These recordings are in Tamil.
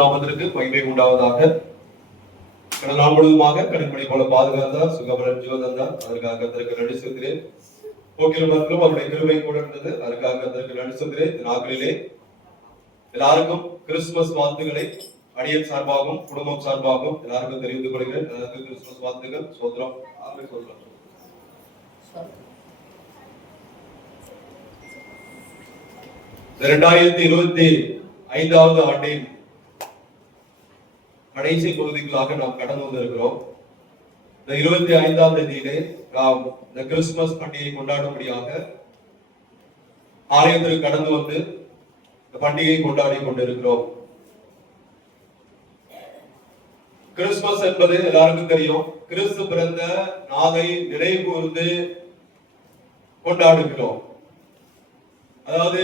நாமத்திற்கு மகிமை உண்டாவதாக. கடந்த நாள் முழுவதுமாக கணிப்படி போல பாதுகாத்தார், சுகபலன் ஜீவதந்தார். அதற்காக கர்த்தருக்கு நன்றி செலுத்துகிறேன். போக்கிலும் மக்களும் அவருடைய கிருபை கூட இருந்தது. அதற்காக கர்த்தருக்கு நன்றி செலுத்துகிறேன். இந்த நாட்களிலே எல்லாருக்கும் கிறிஸ்துமஸ் வாழ்த்துக்களை அடியன் சார்பாகவும் குடும்பம் சார்பாகவும் எல்லாருக்கும் தெரிவித்துக் கொள்கிறேன். எல்லாருக்கும் கிறிஸ்துமஸ் வாழ்த்துக்கள். சோதரம் சோதரம் 2025 ஆண்டின் கடைசி பகுதிகளாக நாம் கடந்து வந்திருக்கிறோம். இந்த 25ஆம் தேதியிலே நாம் இந்த கிறிஸ்துமஸ் பண்டிகை கொண்டாடும்படியாக ஆலயத்திற்கு கடந்து வந்து இந்த பண்டிகை கொண்டாடி கொண்டிருக்கிறோம். கிறிஸ்துமஸ் என்பது எல்லாருக்கும் தெரியும். கிறிஸ்து பிறந்த நாளை நினைவு கூர்ந்து கொண்டாடுகிறோம். அதாவது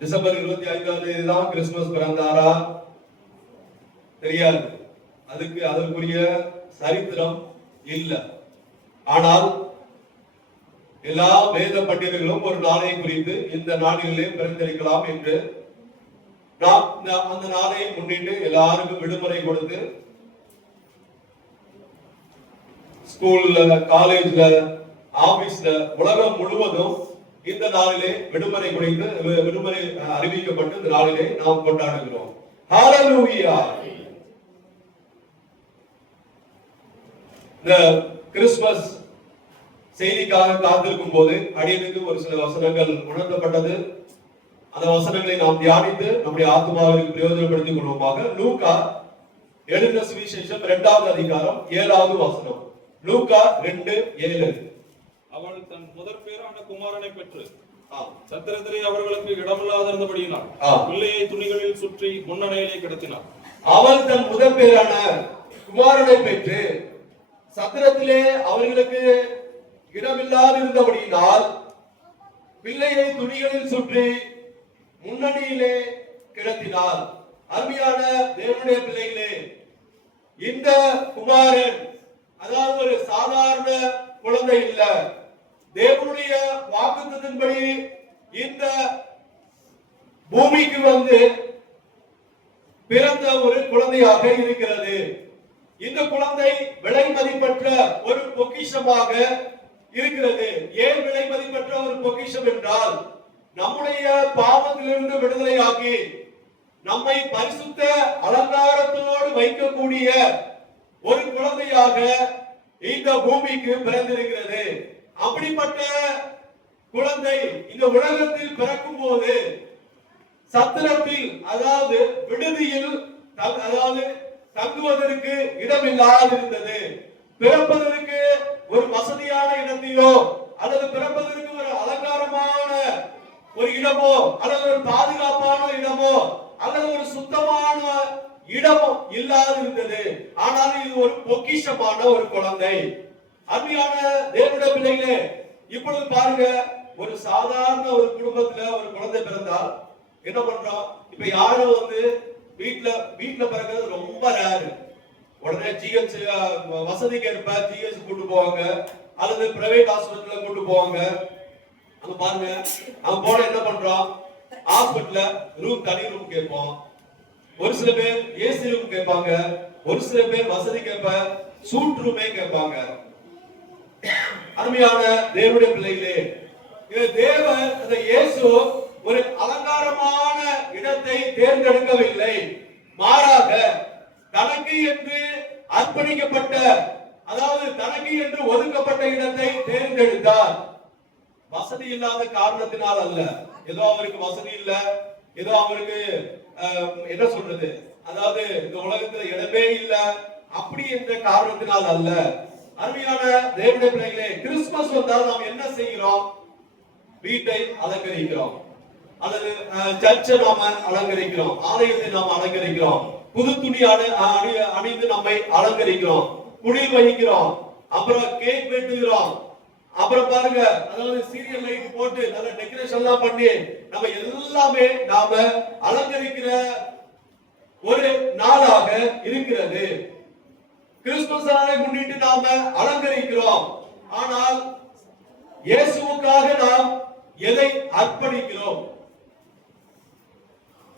டிசம்பர் 25ஆம் தேதி தான் கிறிஸ்துமஸ் பிறந்தாரா தெரியாது. அதற்குரிய சரித்திரம் இல்லை. ஆனால் எல்லா வேத பண்டிதர்களும் ஒரு நாளை குறித்து இந்த நாளிலே பிறந்திருக்கலாம் என்று நாம் அந்த நாளை முன்னிட்டு எல்லாருக்கும் விடுமுறை கொடுத்து ஸ்கூல்ல, காலேஜ்ல, ஆபீஸ்ல, உலகம் முழுவதும் இந்த நாளிலே விடுமுறை குறித்து விடுமுறை அறிவிக்கப்பட்டு இந்த நாளிலே நாம் கொண்டாடுகிறோம். ஹalleluya. இந்த கிறிஸ்துமஸ் செய்திக்காக காத்திருக்கும் போது அடியனுக்கு ஒரு சில வசனங்கள் உணர்த்தப்பட்டது. அந்த வசனங்களை நாம் தியானித்து நம்முடைய ஆத்மாவிற்கு பிரயோஜனப்படுத்திக் கொள்வோமாக. லூக்கா எழுதின சுவிசேஷம் 2ஆம் அதிகாரம் 7ஆவது வசனம். லூக்கா 2:7. அவள் தன் முதற் பேரான குமாரனை பெற்று சத்திரத்திலே அவர்களுக்கு இடமில்லாதிருந்தபடியினால் பிள்ளையை துணிகளில் சுற்றி முன்னணையிலே கிடத்தினார். அவள் தன் முதற் பேரான குமாரனை பெற்று சத்திரத்திலே அவர்களுக்கு இடமில்லாதிருந்தபடியினால் பிள்ளையை துணிகளில் சுற்றி முன்னணியிலே கிடத்தினார். அருமையான தேவனுடைய பிள்ளைகளே, இந்த குமாரன் அதாவது ஒரு சாதாரண குழந்தை இல்ல. தேவனுடைய வாக்குத்தத்தின்படி இந்த பூமிக்கு வந்து பிறந்த ஒரு குழந்தையாக இருக்கிறது. இந்த குழந்தை விலை மதிப்பற்ற ஒரு பொக்கிஷமாக இருக்கிறது. ஏன் விலை மதிப்பற்ற ஒரு பொக்கிஷம் என்றால், நம்முடைய பாவத்திலிருந்து விடுதலையாக்கி நம்மை பரிசுத்த அலங்காரத்தோடு வைக்கக்கூடிய ஒரு குழந்தையாக இந்த பூமிக்கு பிறந்திருக்கிறது. அப்படிப்பட்ட குழந்தை இந்த உலகத்தில் பிறக்கும் போது சத்திரத்தில், அதாவது விடுதியில், அதாவது தங்குவதற்கு இடமில்லாதிருந்தது. பிறப்பதற்கு ஒரு வசதியான இடத்தையோ அல்லது பிறப்பதற்கு ஒரு அலங்காரமான ஒரு இடமோ அல்லது ஒரு பாதுகாப்பான இடமோ அல்லது ஒரு சுத்தமான இடமும் இல்லாதிருந்தது. ஆனால் இது ஒரு பொக்கிஷமான ஒரு குழந்தை. அருமையான தேவனுடைய பிள்ளைகளே, இப்பொழுது பாருங்க, ஒரு சாதாரண ஒரு குடும்பத்துல ஒரு குழந்தை பிறந்தால் என்ன பண்றோம்? இப்ப யாரும் வந்து வீட்டுல பிறக்கிறது ரொம்ப ரேர். உடனே ஜிஹெச் வசதிக்கு ஏற்ப ஜிஹெச் கூட்டு போவாங்க அல்லது பிரைவேட் ஹாஸ்பிட்டல்ல கூட்டு போவாங்க. அங்க பாருங்க, அங்க போன என்ன பண்றோம்? ஹாஸ்பிட்டல்ல தனி ரூம் கேட்போம். ஒரு சில பேர் ஏசி ரூம் கேட்பாங்க, ஒரு சில பேர் வசதி கேட்ப சூட் ரூமே கேட்பாங்க. அருமையான தேவனுடைய பிள்ளைகளே, தேவன் அந்த இயேசு ஒரு அலங்காரமான இடத்தை தேர்ந்தெடுக்கவில்லை. மாறாக தனக்கு என்று அர்ப்பணிக்கப்பட்ட, அதாவது தனக்கு என்று ஒதுக்கப்பட்ட இடத்தை தேர்ந்தெடுத்தார். வசதி இல்லாத காரணத்தினால் அல்ல, ஏதோ அவருக்கு வசதி இல்ல, ஏதோ அவருக்கு என்ன சொல்றது, அதாவது இந்த உலகத்துல இடமே இல்ல, அப்படி என்ற காரணத்தினால் அல்ல. அருமையான தேவனுடைய பிள்ளைகளே, கிறிஸ்துமஸ் வந்தால் நாம் என்ன செய்கிறோம்? வீட்டை அலங்கரிக்கிறோம், அல்லது சர்ச்சை நாம அலங்கரிக்கிறோம், ஆலயத்தை நாம் அலங்கரிக்கிறோம், புது துணி அணிந்து நம்மை அலங்கரிக்கிறோம், குடில் வகிக்கிறோம், அப்புறம் கேக் வெட்டுகிறோம், அப்புறம் பாருங்க, அதாவது சீரியல் லைட் போட்டு நல்ல டெக்கரேஷன் எல்லாம் பண்ணி நம்ம எல்லாமே நாம அலங்கரிக்கிற ஒரு நாளாக இருக்கிறது. கிறிஸ்துமஸ் நாளை முன்னிட்டு நாம அலங்கரிக்கிறோம். ஆனால் இயேசுவுக்காக நாம் எதை அர்ப்பணிக்கிறோம்?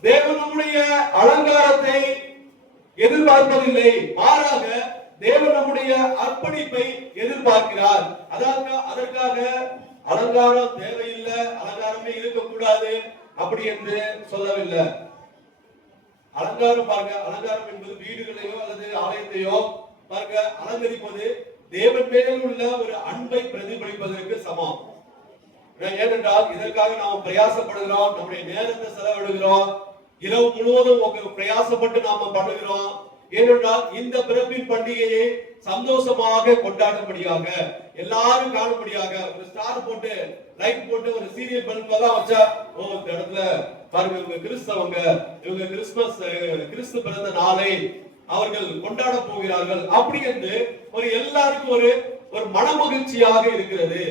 தேவன் நம்முடைய அலங்காரத்தை எதிர்பார்ப்பதில்லை, மாறாக தேவன் நம்முடைய அர்ப்பணிப்பை எதிர்பார்க்கிறார். அதற்காக அலங்காரம் தேவையில்லை, அலங்காரமே இருக்கக்கூடாது அப்படி என்று சொல்லவில்லை. அலங்காரம் பாருங்க, அலங்காரம் என்பது வீடுகளையோ அல்லது ஆலயத்தையோ பாருங்க அலங்கரிப்பது தேவன் மேல் உள்ள ஒரு அன்பை பிரதிபலிப்பதற்கு சமம். ஏனென்றால் இதற்காக நாம் பிரயாசப்படுகிறோம், நம்முடைய நேரத்தை செலவிடுகிறோம், இரவு முழுவதும் பிரயாசப்பட்டு நாம பண்ணுகிறோம். ஏனென்றால் இந்த பிறப்பின் பண்டிகையை சந்தோஷமாக கொண்டாடும்படியாக, எல்லாரும் காணும்படியாக ஒரு ஸ்டார் போட்டு லைட் போட்டு ஒரு சீரியல் பல்பெல்லாம் வச்சா, ஓ இந்த இடத்துல பாருங்க இவங்க கிறிஸ்தவங்க, இவங்க கிறிஸ்து பிறந்த நாளை அவர்கள் கொண்டாட போகிறார்கள் அப்படி என்று ஒரு எல்லாருக்கும் ஒரு மனமகிழ்ச்சியாக இருக்கிறது.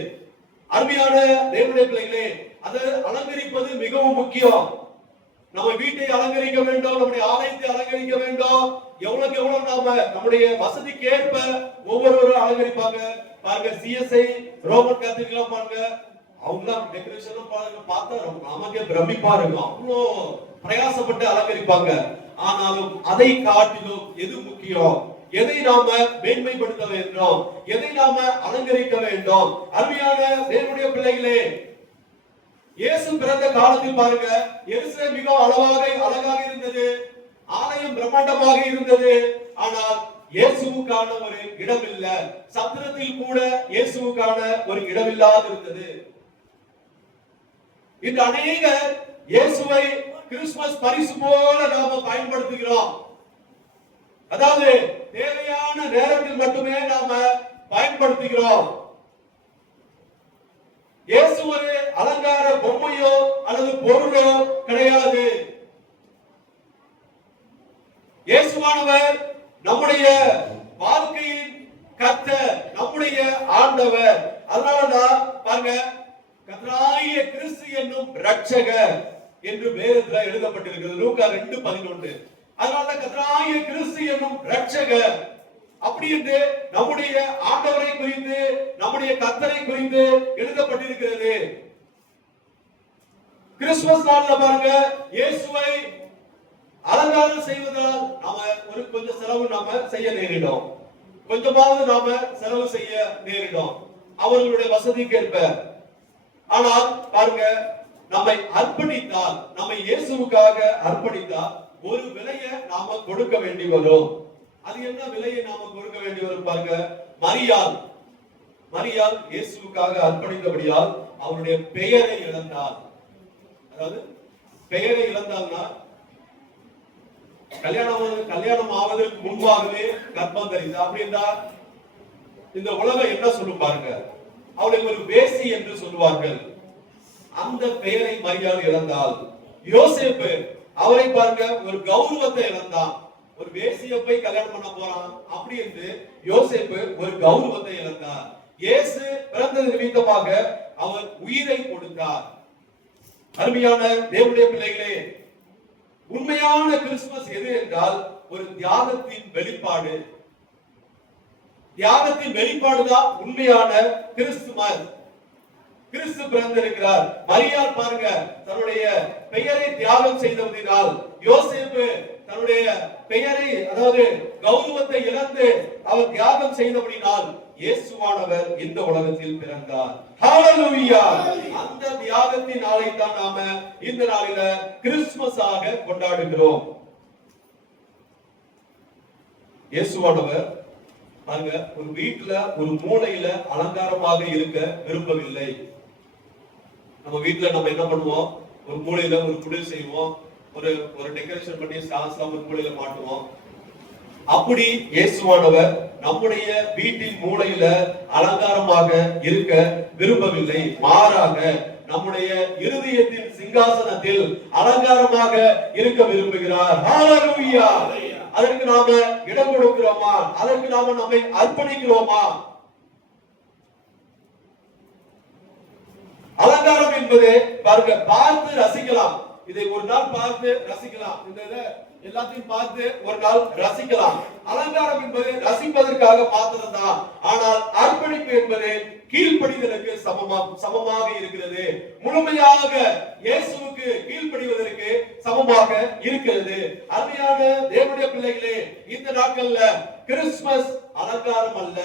அருமையான தேவனுடைய பிள்ளைகளே, அதை அலங்கரிப்பது மிகவும் முக்கியம். நம்ம வீட்டை அலங்கரிக்க வேண்டும், நம்முடைய ஆலயத்தை அலங்கரிக்க வேண்டும். எவ்வளவுக்கு எவ்வளவு நாம நம்முடைய வசதிக்கு ஏற்ப ஒவ்வொருவரும் அலங்கரிப்பாங்க. பாருங்க சிஎஸ்ஐ ரோமன் கேத்தலிக்லாம் பாருங்க, அவங்க டெக்கரேஷன் பார்த்தா நமக்கே பிரமிப்பா இருக்கும், அவ்வளோ பிரயாசப்பட்டு அலங்கரிப்பாங்க. ஆனாலும் அதை காட்டிலும் எது முக்கியம், எதை நாம மேன்மைப்படுத்த வேண்டும், எதை நாம அலங்கரிக்க வேண்டும். அருமையான தேவனுடைய பிள்ளைகளே, இயேசு பிறந்த காலத்தில் பாருங்க எருசலேம் மிகவும் அழகாக இருந்தது, ஆலயம் பிரம்மாண்டமாக இருந்தது. ஆனால் இயேசுவுக்கான ஒரு இடம் இல்ல, சத்திரத்தில் கூட இயேசுவுக்கான ஒரு இடம் இல்லாது இருந்தது. இந்த அநேக இயேசுவை கிறிஸ்துமஸ் பரிசு போல நாம பயன்படுத்துகிறோம். அதாவது தேவையான நேரத்தில் மட்டுமே நாம பயன்படுத்துகிறோம். இயேசு ஒரு அலங்கார பொம்மையோ அல்லது பொருளோ கிடையாது. இயேசுவானவர் நம்முடைய வாழ்க்கையின் கர்த்தர், நம்முடைய ஆண்டவர். அதனாலதான் பாருங்க, கர்த்தராகிய கிறிஸ்து என்னும் இரட்சகர் என்று வேதத்தில் எழுதப்பட்டிருக்கிறது, லூக்கா 2:11. அதனால கர்த்தராகிய கிறிஸ்து என்னும் இரட்சகர் அப்படி என்று நம்முடைய ஆண்டவரை குறித்து, நம்முடைய கர்த்தரை குறித்து எழுதப்பட்டிருக்கிறது. கிறிஸ்துமஸ் நாள்ல பாருங்க இயேசுவை அலங்காரம் செய்வதால் நாம கொஞ்சம் செலவு நாம செய்ய நேரிடும், கொஞ்சமாவது நாம செலவு செய்ய நேரிடும் அவர்களுடைய வசதிக்கு ஏற்ப. ஆனால் பாருங்க, நம்மை அர்ப்பணித்தால், நம்மை இயேசுவுக்காக அர்ப்பணித்தால் ஒரு விலையை நாம கொடுக்க வேண்டி வரும். அது என்ன விலையை நாம கொடுக்க வேண்டி வரும் பாருங்க. மரியாள் இயேசுவுக்காக அர்ப்பணித்தபடியால் அவருடைய பெயரை இழந்தார். அதாவது பெயரை இழந்தால்னா கல்யாணம் ஆவதற்கு முன்பாகவே கர்ப்பம் தரித்து அப்படின்னா இந்த உலகம் என்ன சொல்லும் பாருங்க, அவளை ஒரு வேசி என்று சொல்லுவார்கள். அந்த பெயரை மரியாள் இழந்தால். யோசேப்பு அவரை பாருங்க ஒரு கௌரவத்தை இழந்தான். ஒரு வேசியை போய் கல்யாணம் பண்ண போறான் அப்படி என்று யோசேப்பு ஒரு கௌரவத்தை இழந்தார். இயேசு பிறந்தது நிமித்தமாக அவர் உயிரை கொடுத்தார். அருமையான தேவனுடைய பிள்ளைகளே, உண்மையான கிறிஸ்துமஸ் எது என்றால் ஒரு தியாகத்தின் வெளிப்பாடு. தியாகத்தின் வெளிப்பாடுதான் உண்மையான கிறிஸ்துமஸ். கிறிஸ்து பிறந்திருக்கிறார். மரியாள் பாருங்க தன்னுடைய பெயரை தியாகம் செய்ததினால், யோசேப்பு தன்னுடைய பெயரை அதாவது கௌரவத்தை இழந்து அவர் தியாகம் செய்தபடினால் இயேசுவானவர் இந்த உலகத்தில் பிறந்தார். ஹalleluya! அந்த தியாகத்தின் நாளை தான் நாம இந்த நாளில கிறிஸ்துமஸ் ஆக கொண்டாடுகிறோம். இயேசுவானவர் பாருங்க ஒரு வீட்டுல ஒரு மூலையில அலங்காரமாக இருக்க விரும்பவில்லை. நம்ம வீட்டுல நம்ம என்ன பண்ணுவோம், ஒரு மூலையில ஒரு குடில் செய்வோம், ஒரு டெக்கரேஷன் பண்ணி ஸ்டார்ஸ்லாம் ஒரு மூலையில மாட்டுவோம். அப்படி இயேசுவானவர் நம்முடைய வீட்டின் மூலையில அலங்காரமாக இருக்க விரும்பவில்லை. மாறாக நம்முடைய இருதயத்தின் சிங்காசனத்தில் அலங்காரமாக இருக்க விரும்புகிறார். ஹalleluya! அதற்கு நாம இடம் கொடுக்கிறோமா? அதற்கு நாம நம்மை அர்ப்பணிக்கிறோமா? அலங்காரம் என்பது பாருங்க பார்த்து ரசிக்கலாம். இதை ஒரு நாள் பார்த்து ரசிக்கலாம், இந்த எல்லாத்தையும் பார்த்து ஒரு நாள் ரசிக்கலாம். அலங்காரம் என்பது ரசிப்பதற்காக மாத்திரம்தான். ஆனால் அர்ப்பணிப்பு என்பது கீழ்ப்படிதலுக்கு சமமாக இருக்கிறது. முழுமையாக இயேசுவுக்கு கீழ்ப்படிவதற்கு சமமாக இருக்கிறது. அருமையான தேவனுடைய பிள்ளைகளே, இந்த நாட்கள்ல கிறிஸ்துமஸ் அலங்காரம் அல்ல,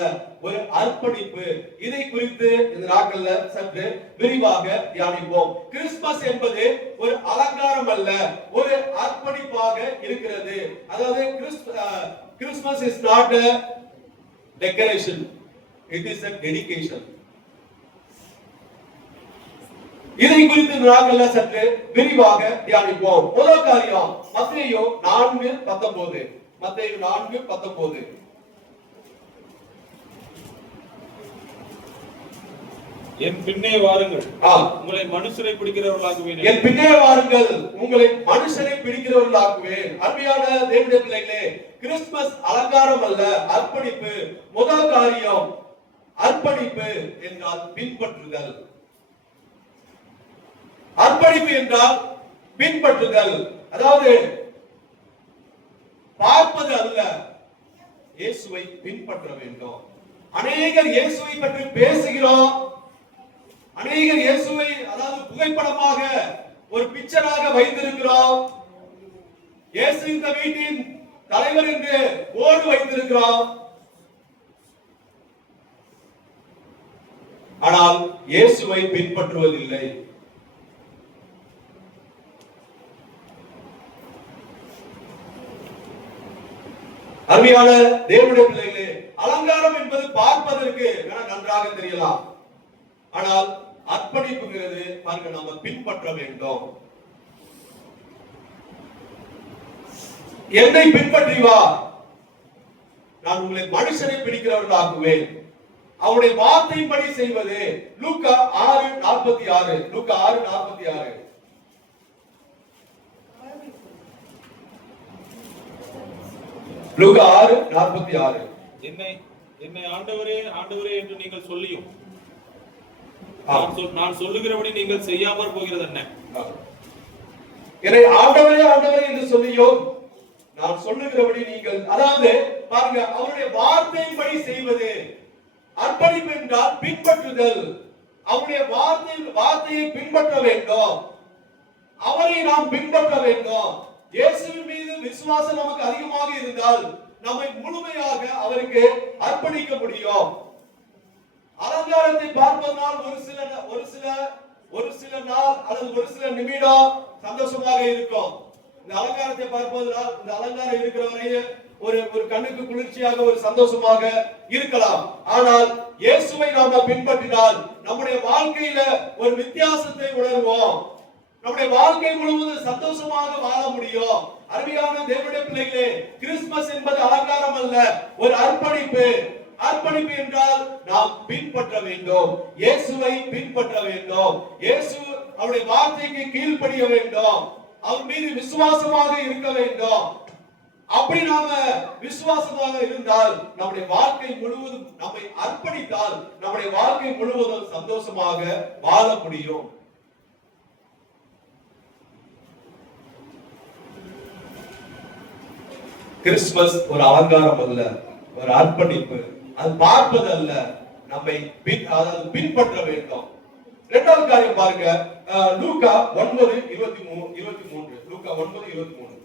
ஒரு அர்ப்பணிப்பு. இதை குறித்து இந்த நாட்கள்ல சற்று விரிவாக தியானிப்போம். கிறிஸ்துமஸ் என்பது ஒரு அலங்காரம் அல்ல, ஒரு அர்ப்பணிப்பாக இருக்கிறது. அதாவது Christmas is not a decoration, it is a dedication. இதை குறித்து நாட்கள்ல சற்று விரிவாக தியானிப்போம். முதல் காரியம் மத்தேயு 4:19. மத்தேயு 4:19. என் பின்னே வாருங்கள், உங்களை மனுஷரை பிடிக்கிறவர்களாக்குவேன். என் பின்னே வாருங்கள், உங்களை மனுஷரை பிடிக்கிறவர்களாக்குவேன். அருமையான தேவனுடைய பிள்ளைகளே, கிறிஸ்துமஸ் அலங்காரம் அல்ல, அர்ப்பணிப்பு. முதல் காரியம் அர்ப்பணிப்பு என்றால் பின்பற்றுதல். அர்ப்பணிப்பு என்றால் பின்பற்றுதல். அதாவது பார்ப்பது அல்ல, இயேசுவை பின்பற்ற வேண்டும். அநேகர் இயேசுவை பற்றி பேசுகிறோம், அநேகர் இயேசுவை அதாவது புகைப்படமாக ஒரு பிக்சராக வைத்திருக்கிறோம். இயேசு இந்த வீட்டின் தலைவர் என்று போர்டு வைத்திருக்கிறோம். ஆனால் இயேசுவை பின்பற்றுவதில்லை. அருமையான தேவனுடைய பிள்ளைகளே, அலங்காரம் என்பது பார்ப்பதற்கு நன்றாக தெரியலாம், ஆனால் அர்ப்பணிப்புங்கிறது பாருங்க, நம்ம பின்பற்ற வேண்டும். என்னை பின்பற்றி வா, நான் உங்களை மனுஷனை பிடிக்கிறவர்களாக்குவேன். அவருடைய வார்த்தையின்படி செய்வது. லூக்கா 6:46. லூக்கா 6:46. லூக்கா 6:46. என்னை ஆண்டவரே ஆண்டவரே என்று நீங்கள் சொல்லியும் நான் சொல்லுகிறபடி நீங்கள் செய்யாமற் போகிறது என்ன? என்னை ஆண்டவரே ஆண்டவரே என்று சொல்லியும் நான் சொல்லுகிறபடி நீங்கள், அதாவது பாருங்க, அவருடைய வார்த்தையின்படி செய்வது. அர்ப்பணிப்பு என்றால் பின்பற்றுதல். அவருடைய வார்த்தையை பின்பற்ற வேண்டும், அவரை நாம் பின்பற்ற வேண்டும். இயேசுவின் மீது விசுவாசம் நமக்கு அதிகமாக இருந்தால் நம்மை முழுமையாக அவருக்கு அர்ப்பணிக்க முடியும். அலங்காரத்தை பார்ப்பதனால் ஒரு சில நாள் அல்லது ஒரு சில நிமிடம் சந்தோஷமாக இருக்கும். இந்த அலங்காரத்தை பார்ப்பதனால் இந்த அலங்காரம் இருக்கிற வரையே ஒரு கண்ணுக்கு குளிர்ச்சியாக ஒரு சந்தோஷமாக இருக்கலாம். ஆனால் இயேசுவை நாம பின்பற்றினால் நம்முடைய வாழ்க்கையில ஒரு வித்தியாசத்தை உணர்வோம். நம்முடைய வாழ்க்கை முழுவதும் சந்தோஷமாக வாழ முடியும். அருமையான தேவனுடைய பிள்ளைகளே, கிறிஸ்துமஸ் என்பது அலங்காரம் அல்ல, ஒரு அர்ப்பணிப்பு. அர்ப்பணிப்பு என்றால் நாம் பின்பற்ற வேண்டும், இயேசுவை பின்பற்ற வேண்டும். இயேசு அவருடைய வார்த்தைக்கு கீழ்ப்படிய வேண்டும், அவர் மீது விசுவாசமாக இருக்க வேண்டும். அப்படி நாம விசுவாசமாக இருந்தால், நம்முடைய வாழ்க்கை முழுவதும் நம்மை அர்ப்பணித்தால் நம்முடைய வாழ்க்கை முழுவதும் சந்தோஷமாக வாழ முடியும். கிறிஸ்துமஸ் ஒரு அலங்காரம் அல்ல, ஒரு அர்ப்பணிப்பு. அது பார்ப்பது அல்ல, நம்மை பின்பற்ற வேண்டும். இரண்டாவது காரியம் பாருங்க, லூக்கா 9:23. லூக்கா 9:23.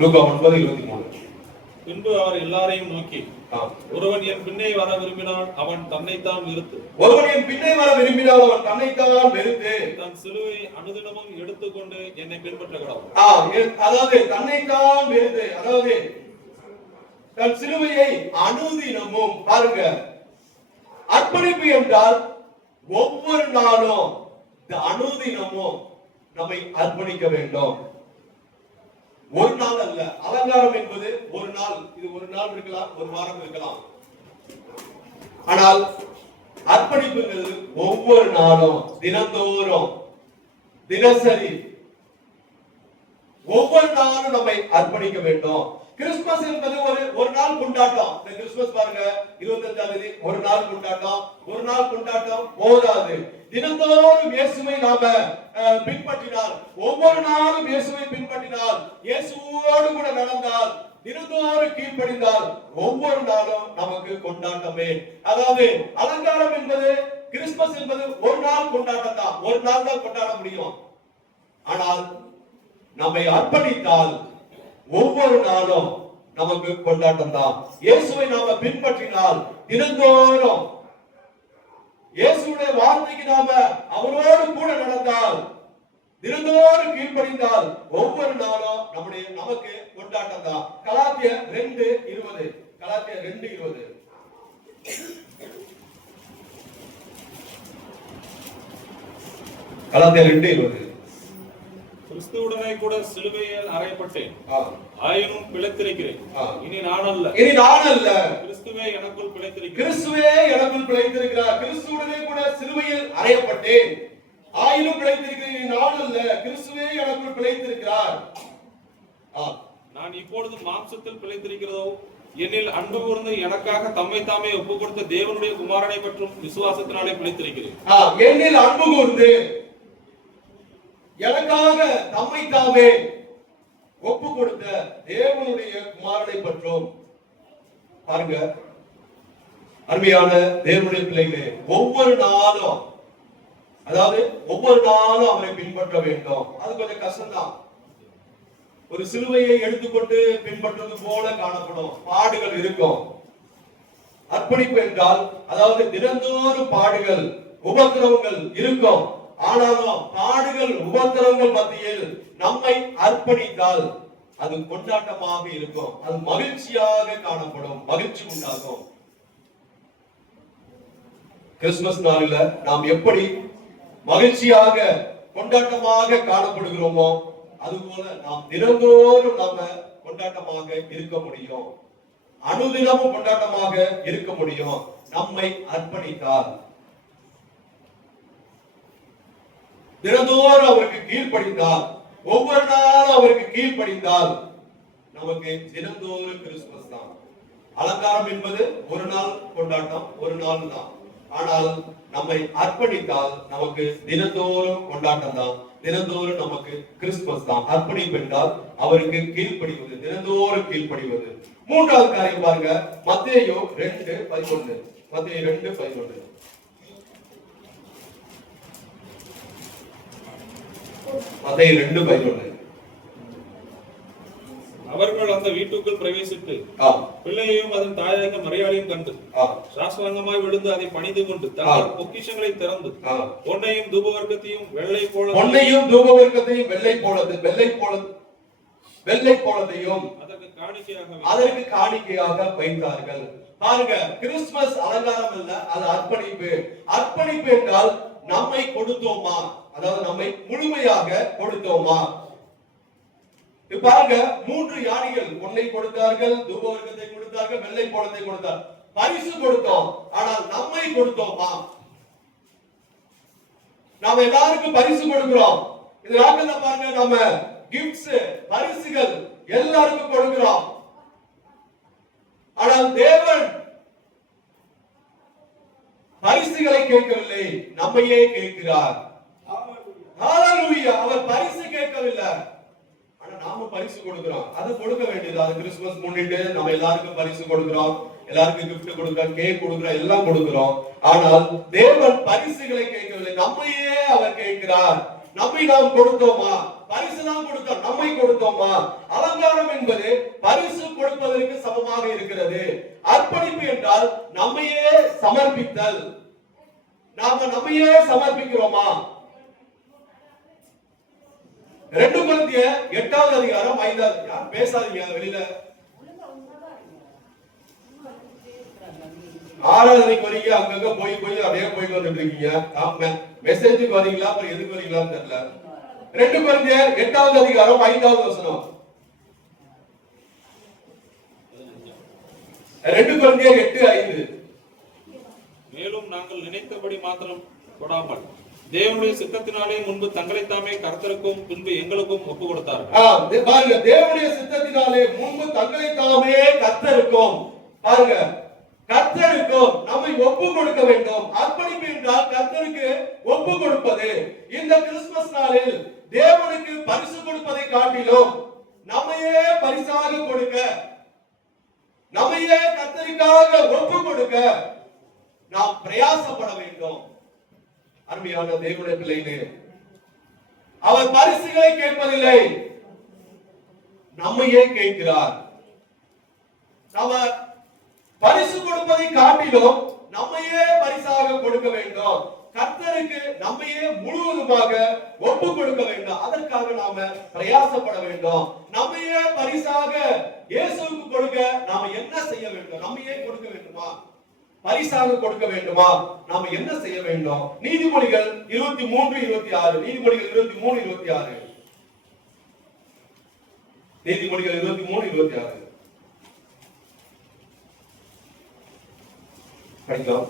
லூக்கா 9:23. பின்பு அவர் எல்லாரையும் நோக்கி, ஒருவன் என் பின்னே வர விரும்பினால் அவன் தன்னைத்தான் வெறுத்து தன் சிலுவை அனுதினமும் எடுத்துக்கொண்டு என்னை பின்பற்ற கடவுள். அதாவது தன்னைத்தான் வெறுத்து, அதாவது தன் சிலுவையை அனுதினமும். பாருங்க, அர்ப்பணிப்பு என்றால் ஒவ்வொரு நாளும், அனுதினமும் நம்மை அர்ப்பணிக்க வேண்டும். ஒரு நாள் அல்ல. அலங்காரம் என்பது ஒரு நாள், இது ஒரு நாள் இருக்கலாம், ஒரு வாரம் இருக்கலாம். ஆனால் அர்ப்பணிப்புங்கிறது ஒவ்வொரு நாளும், தினந்தோறும், தினசரி, ஒவ்வொரு நாளும் நம்மை அர்ப்பணிக்க வேண்டும். கிறிஸ்துமஸ் என்பது ஒரு நாள் கொண்டாட்டம். இந்த கிறிஸ்துமஸ் பாருங்க 25ஆம் தேதி ஒரு நாள் கொண்டாட்டம். ஒரு நாள் கொண்டாட்டம் போதாது. தினந்தோறும் இயேசுவை நாம பின்பற்றினால், ஒவ்வொரு நாளும் இயேசுவை பின்பற்றினால், இயேசுவோடு கூட நடந்தால், தினந்தோறும் கீழ்ப்படிந்தால், ஒவ்வொரு நாளும் நமக்கு கொண்டாட்டமே. அதாவது அலங்காரம் என்பது, கிறிஸ்துமஸ் என்பது ஒரு நாள் கொண்டாட்டம் தான். ஒரு நாள் தான் கொண்டாட முடியும். ஆனால் நம்மை அர்ப்பணித்தால் ஒவ்வொரு நாளும் நமக்கு கொண்டாட்டம் தான். இயேசுவை நாம பின்பற்றினால், தினந்தோறும் இயேசுடைய வார்த்தைக்கு நாம அவரோடு கூட நடந்தால், தினந்தோறும் கீழ்ப்படிந்தால், ஒவ்வொரு நாளும் நமக்கு கொண்டாட்டம் தான். கலாத்தியர் 2:20. கலாத்தியர் 2:20. கலாத்தியர் 2:20. கிறிஸ்துவுடனே கூட சிலுவையில் அறையப்பட்டேன், ஆயினும் பிழைத்திருக்கிறேன். இனி நான் அல்ல, கிறிஸ்துவே எனக்குள் பிழைத்திருக்கிறார். கிறிஸ்துவே எனக்குள் பிழைத்திருக்கிறார். கிறிஸ்துவுடனே கூட சிலுவையில் அறையப்பட்டேன், ஆயினும் பிழைத்திருக்கிறேன். இனி நான் அல்ல, கிறிஸ்துவே எனக்குள் பிழைத்திருக்கிறார். நான் இப்பொழுது மாம்சத்தில் பிழைத்திருக்கிறதோ, என்னில் அன்பு கூர்ந்து எனக்காக தம்மை தாமே ஒப்புக் கொடுத்த தேவனுடைய குமாரனை பற்றும் விசுவாசத்தினாலே பிழைத்திருக்கிறேன். என்னில் அன்பு கூர்ந்து எனக்காக தம்மை தாமே ஒப்பு கொடுத்த தேவனுடைய குமாரனை பற்றும். பாருங்க அருமையான தேவனுடைய பிள்ளைகளே, ஒவ்வொரு நாளும், அதாவது ஒவ்வொரு நாளும் அவரை பின்பற்ற வேண்டும். அது கொஞ்சம் கஷ்டம்தான். ஒரு சிலுவையை எடுத்துக்கொண்டு பின்பற்றுவது போல காணப்படும், பாடுகள் இருக்கும். அர்ப்பணிப்பு என்றால், அதாவது தினந்தோறும் பாடுகள், உபத்திரவங்கள் இருக்கும். ஆனாலும் பாடுகள், உபத்திரவங்கள் மத்தியில் நம்மை அர்ப்பணித்தால் அது கொண்டாட்டமாக இருக்கும். அது மகிழ்ச்சியாக காணப்படும், மகிழ்ச்சி உண்டாகும். கிறிஸ்துமஸ் நாளில் நாம் எப்படி மகிழ்ச்சியாக கொண்டாட்டமாக காணப்படுகிறோமோ, அதுபோல நாம் தினந்தோறும் நாம கொண்டாட்டமாக இருக்க முடியும். அனுதினமும் கொண்டாட்டமாக இருக்க முடியும், நம்மை அர்ப்பணித்தால். தினந்தோறும் அவருக்கு கீழ்ப்படிந்தால், ஒவ்வொரு நாளும் அவருக்கு கீழ்ப்படிந்தால், நமக்கு தினந்தோறும் கிறிஸ்துமஸ் தான். அலங்காரம் என்பது ஒரு நாள் கொண்டாட்டம், ஒரு நாள் தான். ஆனால் நம்மை அர்ப்பணித்தால் நமக்கு தினந்தோறும் கொண்டாட்டம் தான், தினந்தோறும் நமக்கு கிறிஸ்துமஸ் தான். அர்ப்பணிப்பு என்றால் அவருக்கு கீழ்ப்படிவது, தினந்தோறும் கீழ்ப்படிவது. மூன்றாவது காரியம் பாருங்க, மத்தேயு 2:11. மத்தேயு 2:11. மத்தேயு 2:11. அவர்கள் அந்த வீட்டுக்குள் பிரவேசித்து பிள்ளையையும் அதன் தாயாக மரியாதையும் கண்டு சாஸ்திரங்கமாய் விழுந்து அதை பணிந்து கொண்டு தங்கள் பொக்கிஷங்களை திறந்து பொன்னையும் தூபவர்க்கத்தையும் வெள்ளை போலத்தையும் அதற்கு காணிக்கையாக வைத்தார்கள். பாருங்க, கிறிஸ்துமஸ் அலங்காரம் இல்ல, அது அர்ப்பணிப்பு. அர்ப்பணிப்பு என்றால் நம்மை கொடுத்தோமா, அதாவது நம்மை முழுமையாக கொடுத்தோமா. பாருங்க, 3 யானைகள், பொன்னை கொடுத்தார்கள், தூபவர்க்கத்தை கொடுத்தார்கள், வெள்ளை போலத்தை கொடுத்தார். பரிசு கொடுத்தோம், ஆனால் நம்மை கொடுத்தோமா? நாம எல்லாருக்கும் பரிசு கொடுக்கிறோம். இந்த நாட்கள்ல பாருங்க, நம்ம கிஃப்ட்ஸ், பரிசுகள் எல்லாருக்கும் கொடுக்கிறோம். ஆனால் தேவன் பரிசுகளை கேட்கவில்லை, நம்மையே கேட்கிறார். ஹalleluya! அவர் பரிசு கேட்கவில்லை, ஆனா நாம பரிசு கொடுக்கிறோம். அது கொடுக்க வேண்டியது. அது கிறிஸ்துமஸ் முன்னிட்டு நம்ம எல்லாருக்கும் பரிசு கொடுக்கிறோம், எல்லாருக்கும் gift கொடுக்கிறோம், கேக் கொடுக்கிறோம், எல்லாம் கொடுக்கிறோம். ஆனால் தேவன் பரிசுகளை கேட்கவில்லை, நம்மையே அவர் கேட்கிறார். நம்மை நாம் கொடுத்தோமா? பரிசு தான் கொடுத்தோம், நம்மை கொடுத்தோமா? அலங்காரம் என்பது பரிசு கொடுப்பதற்கு சமமாக இருக்கிறது. அர்ப்பணிப்பு என்றால் நம்மையே சமர்ப்பித்தல். நாம நம்மையே சமர்ப்பிக்கிறோமா? 2 கொரிந்தியர் 8வது அதிகாரம் 5வது. யார் பேசாதீங்க வெளியில. ஆராதனைக்கு வரீங்க, அங்கங்க போய் அப்படியே போயிட்டு வந்துட்டு இருக்கீங்க. மெசேஜுக்கு வரீங்களா, அப்புறம் எதுக்கு வரீங்களான்னு தெரியல. 2 கொரிந்தியர் 8வது அதிகாரம் 5வது வசனம். 2 கொரிந்தியர் 8:5. மேலும் நாங்கள் நினைத்தபடி மாத்திரம் கொடாமல் தேவனுடைய சித்தத்தினாலே முன்பு தங்களை தாமே கர்த்தருக்கும் பின்பு எங்களுக்கும் ஒப்பு கொடுத்தார்கள். பாருங்க, தேவனுடைய சித்தத்தினாலே முன்பு தங்களை தாமே கர்த்தருக்கும், பாருங்க, கர்த்தருக்கும் நம்மை ஒப்பு கொடுக்க வேண்டும். அர்ப்பணிப்பு என்றால் கர்த்தருக்கு ஒப்பு கொடுப்பது. இந்த கிறிஸ்துமஸ் நாளில் தேவனுக்கு பரிசு கொடுப்பதை காட்டிலும் நம்மையே பரிசாக கொடுக்க, நம்மையே கர்த்தருக்காக ஒப்பு கொடுக்க நாம் பிரயாசப்பட வேண்டும். அருமையான தேவனுடைய பிள்ளைகளே, அவர் பரிசுகளை கேட்பதில்லை, நம்மையே கேட்கிறார். நாம பரிசு கொடுப்பதை காட்டிலும் நம்மையே பரிசாக கொடுக்க வேண்டும். கர்த்தருக்கு நம்மையே முழுவதுமாக ஒப்பு கொடுக்க வேண்டும். அதற்காக நாம பிரயாசப்பட வேண்டும். நம்மையே பரிசாக இயேசுவுக்கு கொடுக்க நாம என்ன செய்ய வேண்டும்? நம்மையே கொடுக்க வேண்டுமா? பரிசாக கொடுக்க வேண்டுமா? நாம என்ன செய்ய வேண்டும்? நீதிமொழிகள் 23:26, நீதிமொழிகள் 23:26, நீதிமொழிகள் 23:26 படிக்கலாம்.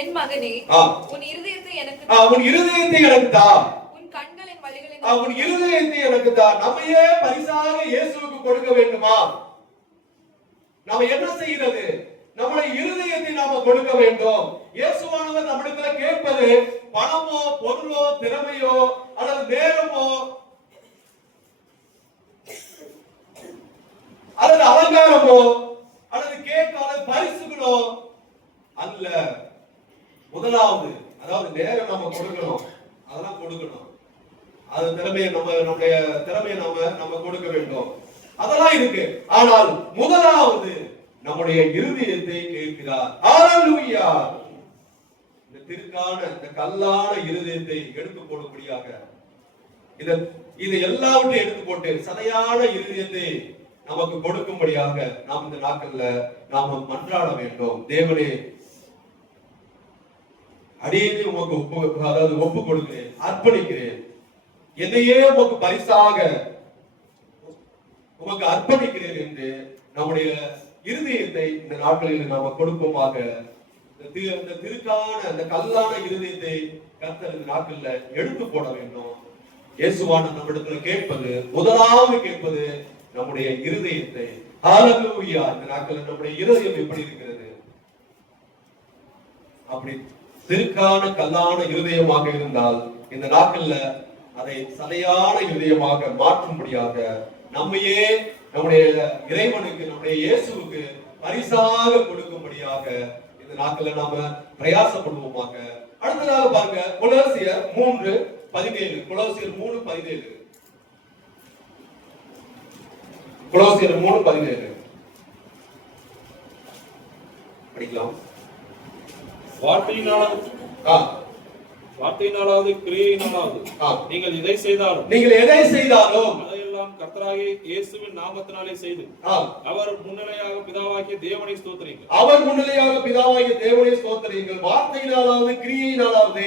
என் மகனே, உன் இருதயத்தை எனக்கு உன் இருதயத்தை எனக்கு தா, உன் கண்களின் வழிகளை உன் இருதயத்தை எனக்கு தா. நம்மையே பரிசாக இயேசுவுக்கு கொடுக்க வேண்டுமா? நாம என்ன செய்கிறது? நம்முடைய இருதயத்தை நாம கொடுக்க வேண்டும். இயேசுவானவர் நம்மிடத்துல கேட்பது பணமோ, பொருளோ, திறமையோ, அல்லது நேரமோ, அல்லது அலங்காரமோ, அல்லது அல்லது பரிசுகளோ அல்ல. முதலாவது, அதாவது நேரம் நம்ம கொடுக்கணும், அதெல்லாம் கொடுக்கணும். அது திறமையை நம்முடைய திறமையை நம்ம கொடுக்க வேண்டும், அதெல்லாம் இருக்கு. ஆனால் முதலாவது நம்முடைய இருதயத்தை கேட்கிறார். ஹalleluya! இந்த திருக்கான, இந்த கல்லான இருதயத்தை எடுத்து போடும்படியாக, இதை எல்லாவற்றையும் எடுத்து போட்டு சதையான இருதயத்தை நமக்கு கொடுக்கும்படியாக நாம் இந்த நாட்கள்ல நாம மன்றாட வேண்டும். தேவனே, அடியேனே உமக்கு ஒப்பு கொடுக்கிறேன், அர்ப்பணிக்கிறேன், என்னையே உமக்கு பரிசாக உமக்கு அர்ப்பணிக்கிறேன் என்று நம்முடைய இருதயத்தை இந்த நாட்களில் நாம கொடுப்போமாக. இந்த திருக்கான, இந்த கல்லான இருதயத்தை கர்த்தர் இந்த நாட்கள்ல எடுத்து போட வேண்டும். இயேசுவான நம்மிடத்துல கேட்பது, முதலாவது கேட்பது நம்முடைய இருதயத்தை. ஹalleluya! இந்த நாட்களில் நம்முடைய இருதயம் எப்படி இருக்கிறது? அப்படி திருக்கான கல்லான இருதயமாக இருந்தால் இந்த நாட்கள்ல அதை சதையான இருதயமாக மாற்றும்படியாக நம்மையே நம்முடைய இறைவனுக்கு, நம்முடைய இயேசுவுக்கு பரிசாக கொடுக்கும்படியாக இந்த நாட்கள்ல நாம பிரயாசப்படுவோமாக. அடுத்ததாக பாருங்க, கொலோசியர் 3:17, கொலோசியர் 3:17, கொலோசியர் 3:17 படிக்கலாம். வார்த்தையினாலாவது கிரியையினாலாவது நீங்கள் எதை செய்தாலும் அதையெல்லாம் கர்த்தராகிய இயேசுவின் நாமத்தினாலே செய்து அவர் முன்னிலையாக பிதாவாகிய தேவனை ஸ்தோத்திரியுங்கள். வார்த்தையினாலாவது கிரியையினாலாவது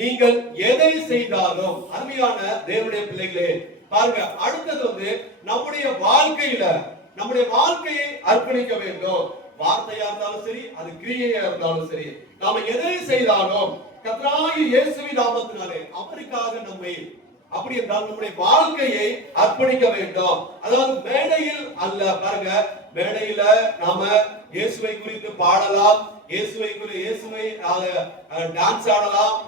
நீங்கள் எதை செய்தாலும். அருமையான தேவனுடைய பிள்ளைகளே, பாருங்க, அடுத்தது நம்முடைய வாழ்க்கையை அர்ப்பணிக்க வேண்டும். வார்த்தையா இருந்தாலும் சரி, அது கிரியையா இருந்தாலும் சரி, நாம எதை செய்தாலும் கர்த்தராகிய இயேசுவின் நாமத்தினாலே அவருக்காக நம்மை, அப்படி என்றால் நம்முடைய வாழ்க்கையை அர்ப்பணிக்க வேண்டும். அதாவது மேடையில் அல்ல. பாருங்க, மேடையில நாம இயேசுவை குறித்து பாடலாம், இயேசுவை டான்ஸ் ஆடலாம்,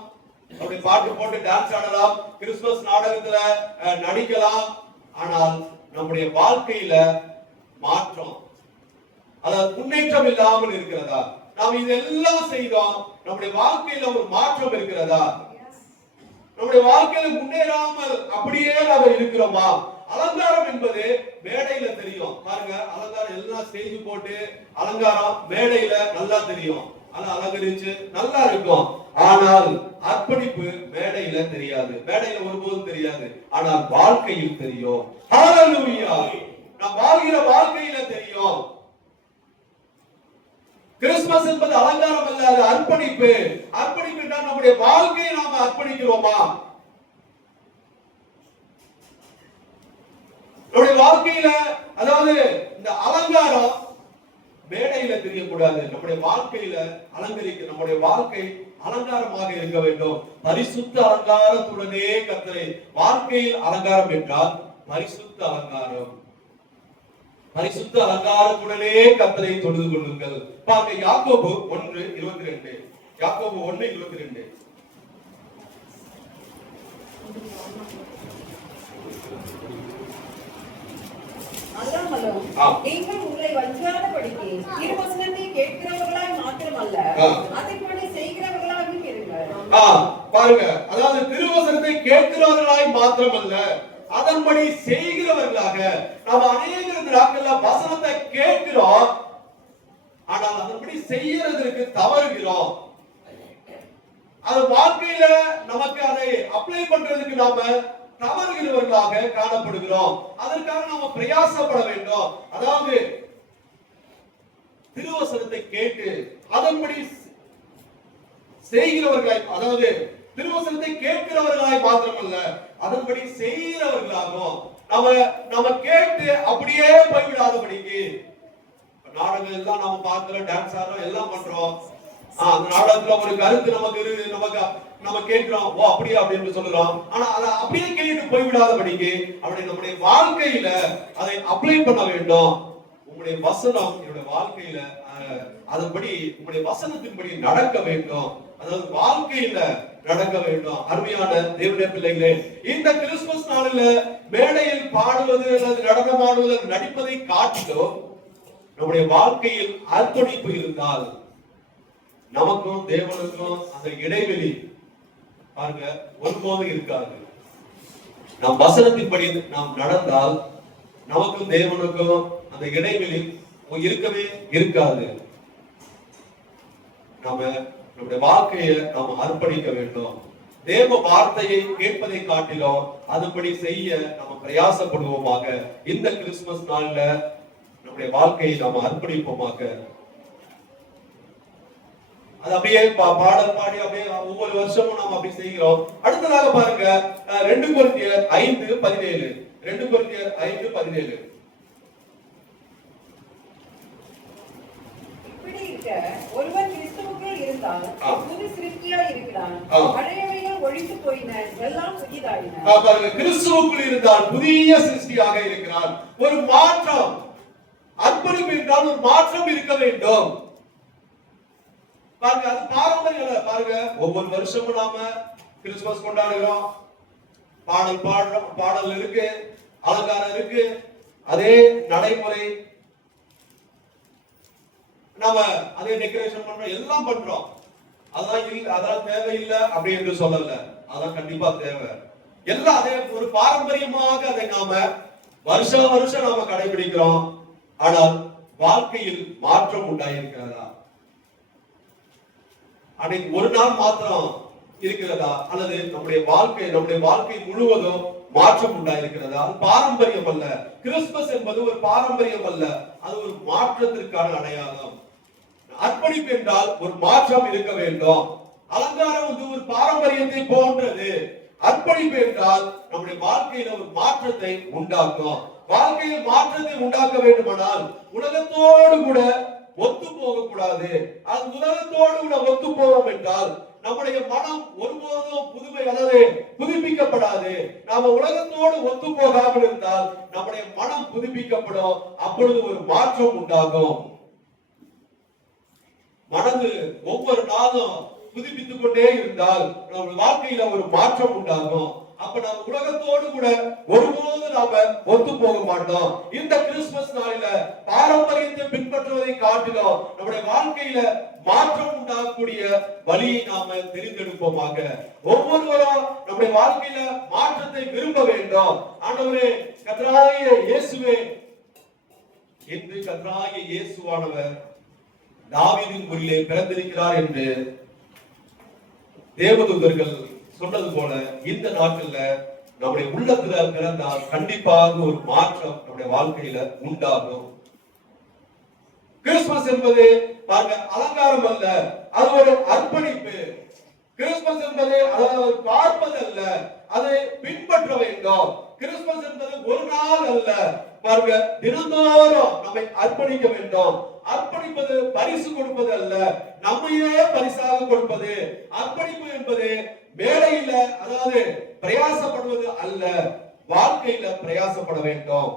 அப்படி பாட்டு போட்டு டான்ஸ் ஆடலாம், கிறிஸ்துமஸ் நாடகத்துல நடிக்கலாம். ஆனால் நம்முடைய வாழ்க்கையில மாற்றம், அதாவது முன்னேற்றம் இல்லாமல் இருக்கிறதா? நாம் இதெல்லாம் செய்தோம், நம்முடைய வாழ்க்கையில ஒரு மாற்றம் இருக்கிறதா? நம்முடைய வாழ்க்கையில முன்னேறாமல் அப்படியே நாம இருக்கிறோமா? அலங்காரம் என்பது மேடையில தெரியும். பாருங்க, அலங்காரம் எல்லாம் ஸ்டேஜ் போட்டு அலங்காரம் மேடையில நல்லா தெரியும், ஆனா அலங்கரிச்சு நல்லா இருக்கும். ஆனால் அர்ப்பணிப்பு மேடையில தெரியாது, மேடையில ஒருபோதும் தெரியாது, ஆனால் வாழ்க்கையில் தெரியும். ஹalleluya! நாம் வாழ்கிற வாழ்க்கையில தெரியும். கிறிஸ்துமஸ் என்பது அலங்காரம் அல்ல, அது அர்ப்பணிப்பு. அர்ப்பணிப்பு என்றால் நம்முடைய வாழ்க்கையை நாம அர்ப்பணிக்கிறோமா? நம்முடைய வாழ்க்கையில, அதாவது இந்த அலங்காரம் மேடையில தெரியக்கூடாது. நம்முடைய வாழ்க்கையில அலங்கரிக்க, நம்முடைய வாழ்க்கை அலங்காரமாக இருக்க வேண்டும். பரிசுத்த அலங்காரத்துடனே கர்த்தரை, வாழ்க்கையில் அலங்காரம் என்றால் பரிசுத்த அலங்காரம். பரிசுத்த அலங்காரத்துடனே கர்த்தரை தொழுது கொள்ளுங்கள். பாருங்க, யாக்கோபு 1:22. யாக்கோபு 1:22. அல்லாமலும் நீங்கள் உங்களை வஞ்சாதபடிக்கு திருவசனத்தை கேட்கிறவர்களாய் மாத்திரமல்ல, அதன்படி செய்கிறவர்களாகவும் இருங்கள். பாருங்க, அதாவது திருவசனத்தை கேட்கிறவர்களாய் மாத்திரமல்ல, அதன்படி செய்கிறவர்களாக. நாம் அநேக நாட்கள்ல வசனத்தை கேட்கிறோம், ஆனால் அதன்படி செய்யறதற்கு தவறுகிறோம். அது வாழ்க்கையில நமக்கு அதை அப்ளை பண்றதுக்கு நாம தவறுகிறவர்களாக காணப்படுகிறோம். அதற்காக நாம பிரயாசப்பட வேண்டும். அதாவது திருவசனத்தை கேட்டு அதன்படி செய்கிறவர்களாய், அதாவது திருவசனத்தை கேட்கிறவர்களாய் மாத்திரமல்ல, அதன்படி செய்கிறவர்களாகும். நம்ம கேட்டு அப்படியே போய்விடாதபடிக்கு. நாடகம் எல்லாம் நாம பார்க்கிறோம், டான்ஸ் ஆடுறோம், எல்லாம் பண்றோம். அந்த நாடகத்துல ஒரு கருத்து நமக்கு நம்ம கேட்கிறோம், ஓ அப்படியே அப்படின்னு சொல்லுறோம். ஆனா அதை அப்படியே கேட்டு போய்விடாதபடிக்கு அப்படி நம்முடைய வாழ்க்கையில அதை அப்ளை பண்ண வேண்டும். உங்களுடைய வசனம் என்னுடைய வாழ்க்கையில அதன்படி, உங்களுடைய வசனத்தின்படி நடக்க வேண்டும். அதாவது வாழ்க்கையில நடக்க வேண்டும். அருமையான தேவனுடைய பிள்ளைகளே, இந்த கிறிஸ்துமஸ் நாளில மேடையில் பாடுவது அல்லது நடனமாடுவது, நடிப்பதை காட்டிலும் நம்முடைய வாழ்க்கையில் அர்ப்பணிப்பு இருந்தால் நமக்கும் தேவனுக்கும் அந்த இடைவெளி பாருங்க ஒருபோதும் இருக்காது. நம் வசனத்தின்படி நாம் நடந்தால் நமக்கும் தேவனுக்கும் அந்த இடைவெளி இருக்கவே இருக்காது. நம்முடைய வாழ்க்கையை நாம் அர்ப்பணிக்க வேண்டும். தேவ வார்த்தையை கேட்பதை காட்டிலும் அதுபடி செய்ய நம்ம பிரயாசப்படுவோமாக. இந்த கிறிஸ்துமஸ் நாள்ல நம்முடைய வாழ்க்கையை நாம் அர்ப்பணிப்போமாக. அது அப்படியே பாடல் பாடி அப்படியே ஒவ்வொரு வருஷமும் நாம் அப்படி செய்கிறோம். அடுத்ததாக பாருங்க 2 கொரிந்தியர் 5:17. 2 கொரிந்தியர் 5:17. இப்படி இருக்க ஒருவன் கிறிஸ்துவுக்குள் இருந்தால் புது சிருஷ்டியாய் இருக்கிறான். பழையவைகள் ஒழிந்து போயின, எல்லாம் புதிதாயின. பாருங்க, கிறிஸ்துவுக்குள் இருந்தால் புதிய சிருஷ்டியாக இருக்கிறான். ஒரு மாற்றம், அர்ப்பணிப்பு என்றால் ஒரு மாற்றம் இருக்க வேண்டும். பாருங்க, அது பாரம்பரியம். பாருங்க, ஒவ்வொரு வருஷமும் நாம கிறிஸ்துமஸ் கொண்டாடுகிறோம். பாடல் இருக்கு, அலங்காரம் இருக்கு, அதே நடைமுறை, நாம அதே டெக்கரேஷன் பண்றோம், எல்லாம் பண்றோம். அதெல்லாம் தேவையில்லை அப்படி என்று சொல்லல, அதான் கண்டிப்பா தேவை. எல்லாம் அதே ஒரு பாரம்பரியமாக அதை நாம வருஷம் நாம கடைபிடிக்கிறோம். ஆனால் வாழ்க்கையில் மாற்றம் உண்டாயிருக்கிறதா? அன்னைக்கு ஒரு நாள் மாத்திரம் இருக்கிறதா? அல்லது நம்முடைய வாழ்க்கை முழுவதும் மாற்றம் உண்டாயிருக்கிறதா? அது பாரம்பரியம் அல்ல. கிறிஸ்துமஸ் என்பது ஒரு பாரம்பரியம் அல்ல, அது ஒரு மாற்றத்திற்கான அடையாளம். அர்ப்பணிப்பு என்றால் ஒரு மாற்றம் இருக்க வேண்டும். அலங்காரம் வந்து ஒரு பாரம்பரியத்தை போன்றது. அர்ப்பணிப்பு என்றால் நம்முடைய வாழ்க்கையில ஒரு மாற்றத்தை உண்டாக்கும். வாழ்க்கையில் மாற்றத்தை உண்டாக்க வேண்டுமானால் உலகத்தோடு கூட ஒத்து போக கூடாது. அது உலகத்தோடு கூட ஒத்து போவோம் என்றால் நம்முடைய மனம் ஒருபோதும் புதுப்பிக்கப்படாது. நாம உலகத்தோடு ஒத்து போகாமல் இருந்தால் நம்முடைய மனம் புதுப்பிக்கப்படும். அப்பொழுது ஒரு மாற்றம் உண்டாகும். மனது ஒவ்வொரு நாளும் புதுப்பித்துக் கொண்டே இருந்தால் நம்ம வாழ்க்கையில ஒரு மாற்றம் உண்டாகும். அப்ப நம்ம உலகத்தோடு கூட ஒருபோது நாம ஒத்து போக மாட்டோம். இந்த கிறிஸ்துமஸ் நாளில பாரம்பரியத்தை பின்பற்றுவதை காட்டிலும் நம்முடைய வாழ்க்கையில மாற்றம் உண்டாகக்கூடிய வழியை நாம தெரிந்தெடுப்போமாக. ஒவ்வொருவரும் நம்முடைய வாழ்க்கையில மாற்றத்தை விரும்ப வேண்டும். ஆண்டவரே, கர்த்தராகிய இயேசுவே, என்று கர்த்தராகிய இயேசுவானவர் தாவீதின் ஊரிலே பிறந்திருக்கிறார் என்று தேவதூதர்கள் சொன்னது போல இந்த நாட்டில் நம்முடைய உள்ளத்துல பிறந்தால் கண்டிப்பாக ஒரு மாற்றம் நம்முடைய வாழ்க்கையில உண்டாகும். கிறிஸ்துமஸ் என்பது பாருங்க அலங்காரம் அல்ல, அது ஒரு அர்ப்பணிப்பு. கிறிஸ்துமஸ் என்பது அதாவது பார்ப்பது அல்ல, அதை பின்பற்ற வேண்டும். கிறிஸ்துமஸ் என்பது ஒரு நாள் அல்ல பாருங்க, தினந்தோறும் நம்மை அர்ப்பணிக்க வேண்டும். அர்ப்பணிப்பது பரிசு கொடுப்பது அல்ல, நம்மையே பரிசாக கொடுப்பது. அர்ப்பணிப்பு என்பது வேலையில அதாவது பிரயாசப்படுவது அல்ல, வாழ்க்கையில பிரயாசப்பட வேண்டும்.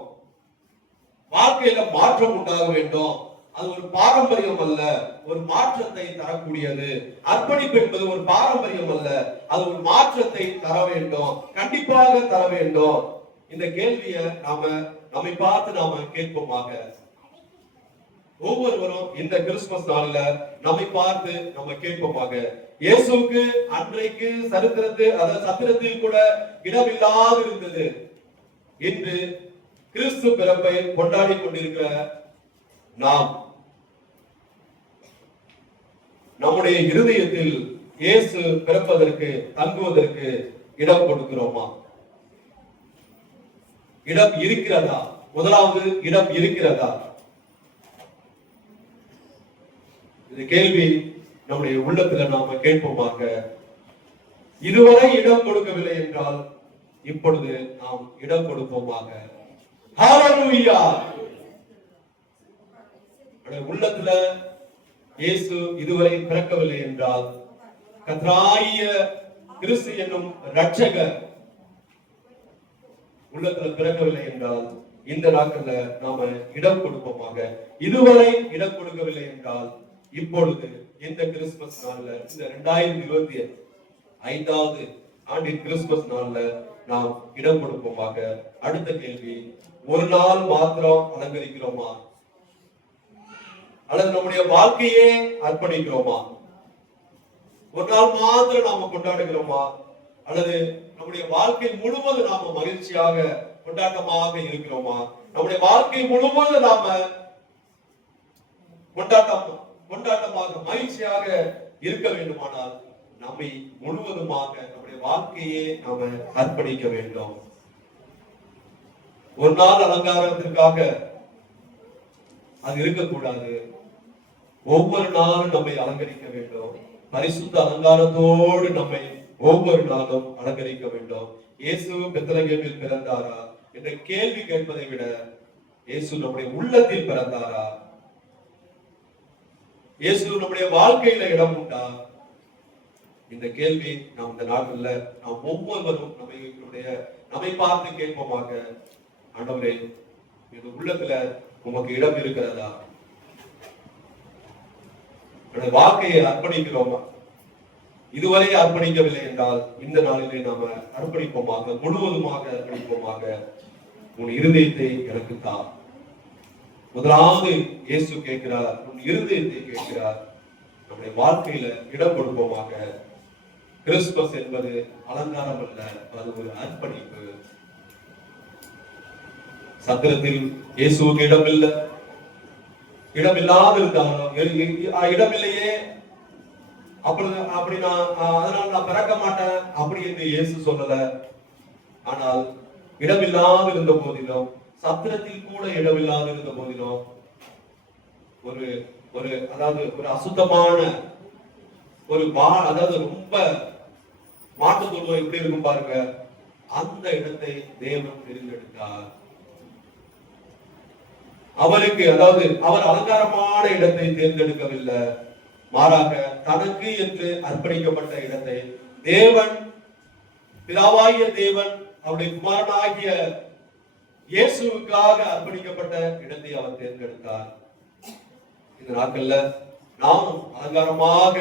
வாழ்க்கையில மாற்றம் உண்டாக வேண்டும். அது ஒரு பாரம்பரியம் அல்ல, ஒரு மாற்றத்தை தரக்கூடியது. அர்ப்பணிப்பு என்பது ஒரு பாரம்பரியம் அல்ல, அது ஒரு மாற்றத்தை தர வேண்டும், கண்டிப்பாக தர வேண்டும். இந்த கேள்வியை நம்மை பார்த்து நாம கேட்போமாக. ஒவ்வொருவரும் இந்த கிறிஸ்துமஸ் நாளில நம்மை பார்த்து நம்ம கேட்போமாக. இயேசுவுக்கு அன்றைக்கு சத்திரத்தில் கூட இடமில்லாது இருந்தது. இன்று கிறிஸ்து பிறப்பை கொண்டாடி கொண்டிருக்கிற நாம் நம்முடைய இருதயத்தில் இயேசு பிறப்பதற்கு தங்குவதற்கு இடம் கொடுக்கிறோமா? இடம் இருக்கிறதா? முதலாவது இடம் இருக்கிறதா? இந்த கேள்வி நம்முடைய உள்ளத்துல நாம கேட்போமாக. இதுவரை இடம் கொடுக்கவில்லை என்றால் இப்பொழுது நாம் இடம் கொடுப்போமாக. ஹalleluya. உள்ளத்துல இயேசு இதுவரை பிறக்கவில்லை என்றால், கர்த்தராகிய கிறிஸ்து என்னும் இரட்சகர் உள்ளத்துல பிறக்கவில்லை என்றால் இந்த நாட்கள்ல நாம இடம் கொடுப்போமாக. இதுவரை இடம் கொடுக்கவில்லை என்றால் இப்பொழுது இந்த கிறிஸ்துமஸ் நாள்ல, இந்த 2025வது ஆண்டின் கிறிஸ்துமஸ் நாள்ல நாம் இடம் கொடுப்போமாக. அடுத்த கேள்வி, ஒரு நாள் மாத்திரம் அலங்கரிக்கிறோமா அல்லது நம்முடைய வாழ்க்கையே அர்ப்பணிக்கிறோமா? ஒரு நாள் மாத்திரம் நாம கொண்டாடுகிறோமா அல்லது நம்முடைய வாழ்க்கை முழுவதும் நாம மகிழ்ச்சியாக கொண்டாட்டமாக இருக்கிறோமா? நம்முடைய வாழ்க்கை முழுவதும் நாம கொண்டாட்டமாக மகிழ்ச்சியாக இருக்க வேண்டுமானால் நம்மை முழுவதுமாக நம்முடைய வாழ்க்கையே நாம அர்ப்பணிக்க வேண்டும். ஒரு நாள் அலங்காரத்திற்காக அது இருக்கக்கூடாது. ஒவ்வொரு நாளும் நம்மை அலங்கரிக்க வேண்டும். பரிசுத்த அலங்காரத்தோடு நம்மை ஒவ்வொரு நாளும் அலங்கரிக்க வேண்டும். இயேசு பெத்லகேமில் பிறந்தாரா என்ற கேள்வி கேட்பதை விட இயேசு நம்முடைய உள்ளத்தில் பிறந்தாரா? இயேசு நம்முடைய வாழ்க்கையில இடம் உண்டா? இந்த கேள்வி நாம் இந்த நாட்கள்ல நாம் ஒவ்வொருவரும் நம்மை பார்த்து கேட்போமாக. ஆண்டவரே, இந்த உள்ளத்துல உமக்கு இடம் இருக்கிறதா? வாழ்க்கையை அர்ப்பணிக்கிறோமா? இதுவரை அர்ப்பணிக்கவில்லை என்றால் இந்த நாளிலே நாம அர்ப்பணிப்போமாக, முழுவதுமாக அர்ப்பணிப்போமாக. உன் இருதயத்தை எனக்கு தா. முதலாவது இயேசு கேட்கிறார், உன் இருதயத்தை கேட்கிறார். நம்முடைய வாழ்க்கையில இடம் கொடுப்போமாக. கிறிஸ்துமஸ் என்பது அலங்காரம் அல்ல, அது ஒரு அர்ப்பணிப்பு. சத்திரத்தில் இயேசுவுக்கு இடமில்லை, இடமில்லாது இருந்தாலும் இடமில்லையே அப்படி அதனால நான் பிறக்க மாட்டேன் அப்படி என்று இயேசு சொல்லல. ஆனால் இடமில்லாது இருந்த போதிலும், சத்திரத்தில் கூட இடமில்லாது இருந்த போதிலும், ஒரு அதாவது ஒரு அசுத்தமான அதாவது ரொம்ப மாட்டு தொழுவம் எப்படி இருக்கும் பாருங்க, அந்த இடத்தை தேவன் தெரிந்தெடுத்தார். அவருக்கு அதாவது அவர் அலங்காரமான இடத்தை தேர்ந்தெடுக்கவில்லை, மாறாக தனக்கு என்று அர்ப்பணிக்கப்பட்ட இடத்தை தேவன், பிதாவாகிய தேவன் அவருடைய குமாரனாகிய இயேசுவுக்காக அர்ப்பணிக்கப்பட்ட இடத்தை அவர் தேர்ந்தெடுத்தார். இந்த நாட்கள்ல நாமும் அலங்காரமாக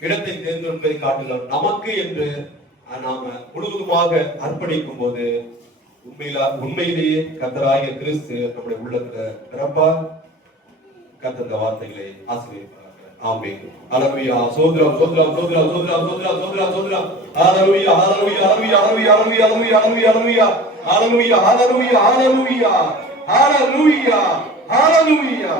இடத்தை தேர்ந்தெடுப்பதை காட்டுகிறோம். நமக்கு என்று நாம முழுவதுமாக அர்ப்பணிக்கும் போது உண்மையிலேயே கர்த்தராகிய கிறிஸ்து நம்முடைய உள்ளத்துல பிறப்பார். கர்த்தர் இந்த வார்த்தைகளை ஆசீர்வதிப்பார். ஆமென். ஹல்லேலூயா. சோத்ரம் சோத்ரம் சோத்ரம் சோத்ரம் சோத்ரம் சோத்ரம் சோத்ரம். ஹல்லேலூயா ஹல்லேலூயா ஹல்லேலூயா ஹல்லேலூயா ஹல்லேலூயா ஹல்லேலூயா ஹல்லேலூயா ஹல்லேலூயா ஹல்லேலூயா ஹல்லேலூயா ஹல்லேலூயா ஹல்லேலூயா.